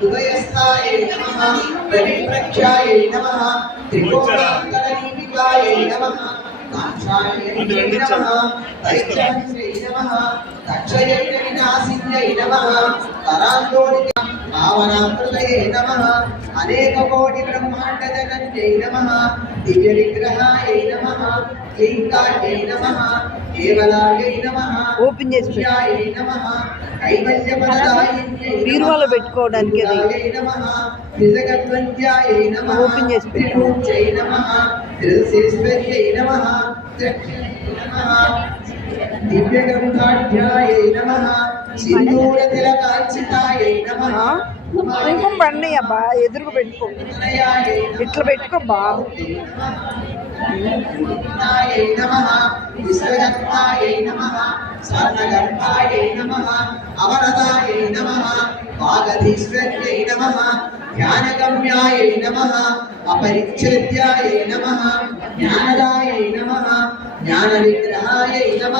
హృదయస్థాయ నమ ప్రవిప్రఖ్యాయ నమ త్రికోణాంతరీపికాయ నమ తక్షయ వినాశిన్యై నమ తరాంతోరిక భావనామృతయే నమ. అనేక కోటి బ్రహ్మాండ జగన్యై నమః దివ్య విగ్రహాయై నమః లింగాయై నమః కేవలాయై నమః ఓపెన్ చేసి నమః బీరువాలో పెట్టుకోవడానికి అది. ఓపెన్ చేసి పెట్టు. త్రిభుజై నమః కుంకుమ పండి అబ్బా ఎదురుగా పెట్టుకో. ఇట్లా ధ్యానగమ్యాయై నమ. అపరిచ్ఛేద్యాయై నమ. జ్ఞానదాయై నమ. జ్ఞానవిగ్రహాయై నమ.